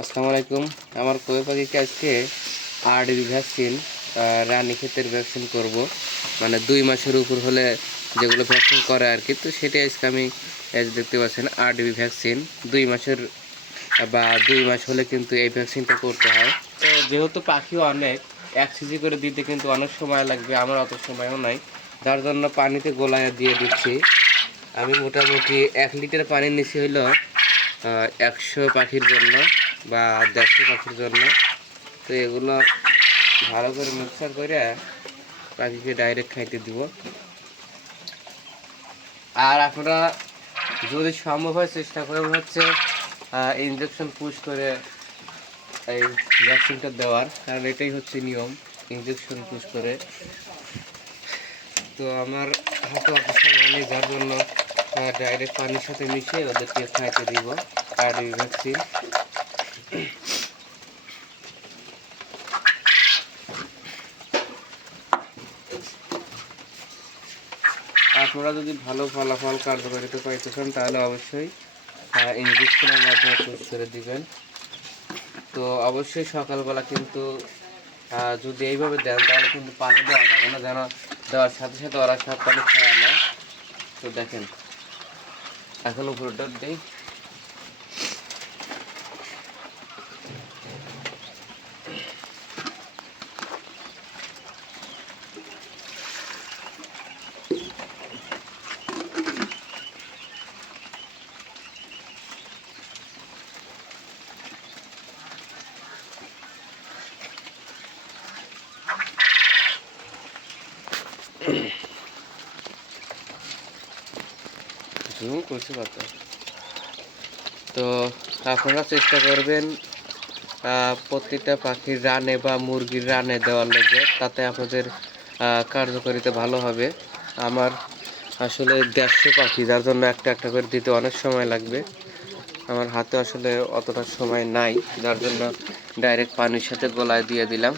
আসসালামু আলাইকুম। আমার কই পাখিকে আজকে আরডিবি ভ্যাকসিন রানী ক্ষেতের ভ্যাকসিন করব। মানে দুই মাসের উপর হলে যেগুলো ভ্যাকসিন করে আর কি, তো সেটাই আজকে আমি দেখতে পাচ্ছেন আরডিবি ভ্যাকসিন। দুই মাসের, বা দুই মাস হলে কিন্তু এই ভ্যাকসিনটা করতে হয়। তো যেহেতু পাখিও অনেক, এক সিজি করে দিতে কিন্তু অনেক সময় লাগবে, আমার অত সময়ও নাই। যার জন্য পানিতে গোলায় দিয়ে দিচ্ছি। আমি মোটামুটি এক লিটার পানি নিচ্ছি হইল একশো পাখির জন্য। বা দেড়শো পাখির জন্য। তো এগুলো ভালো করে মিক্সার করে পাখিকে ডাইরেক্ট খাইতে দিব। আর আপনারা যদি সম্ভব হয় চেষ্টা করবেন হচ্ছে ইঞ্জেকশন পুশ করে এই ভ্যাকসিনটা দেওয়ার। কারণ এটাই হচ্ছে নিয়ম ইঞ্জেকশন পুশ করে। তো আমার হাতে অত সময় যার জন্য ডাইরেক্ট পানির সাথে মিশিয়ে ওদেরকে খাইতে দিব, আর ভ্যাকসিন আপনারা যদি ভালো ফলাফল কার্যকারিতা পাইতে চান, তাহলে অবশ্যই ইঞ্জেকশনের মাধ্যমে পুশ করে দিবেন। তো অবশ্যই সকালবেলা কিন্তু যদি এইভাবে দেন, তাহলে কিন্তু পানি দেওয়া যাবে না, যেন দেওয়ার সাথে সাথে ওরা সব পানি খাওয়া না। তো দেখেন, এখন উপরটা দিই। করছে কত তো আপনারা চেষ্টা করবেন প্রতিটা পাখির রানে বা মুরগির রানে দেওয়ার লেগে, তাতে আপনাদের কার্যকারিতা ভালো হবে। আমার আসলে দেড়শো পাখি, যার জন্য একটা একটা করে দিতে অনেক সময় লাগবে। আমার হাতে আসলে অতটা সময় নাই, যার জন্য ডাইরেক্ট পানির সাথে গলায় দিয়ে দিলাম।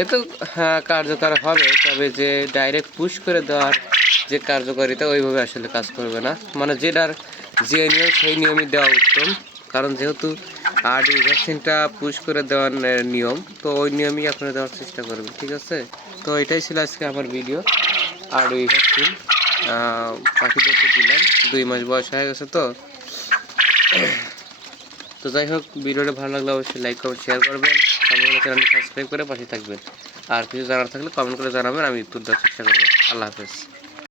এ তো হ্যাঁ কার্যকর হবে, তবে যে ডাইরেক্ট পুশ করে দেওয়ার যে কার্যকারিতা ওইভাবে আসলে কাজ করবে না। মানে যেটার যে নিয়ম, সেই নিয়মই দেওয়া উত্তম। কারণ যেহেতু আর এই ভ্যাকসিনটা পুশ করে দেওয়ার নিয়ম, তো ওই নিয়মই আপনারা দেওয়ার চেষ্টা করবেন, ঠিক আছে? তো এটাই ছিল আজকে আমার ভিডিও আর ওই ভ্যাকসিন পাখিদেরকে দিলাম, দুই মাস বয়স হয়ে গেছে তো। তো যাই হোক, ভিডিওটা ভালো লাগলে অবশ্যই লাইক করবেন শেয়ার করবেন। চ্যানেলটি সাবস্ক্রাইব করে পাশে থাকবেন। আর কিছু জানার থাকলে কমেন্ট করে জানাবেন, আমি উত্তর দেওয়ার চেষ্টা করব। আল্লাহ হাফেজ।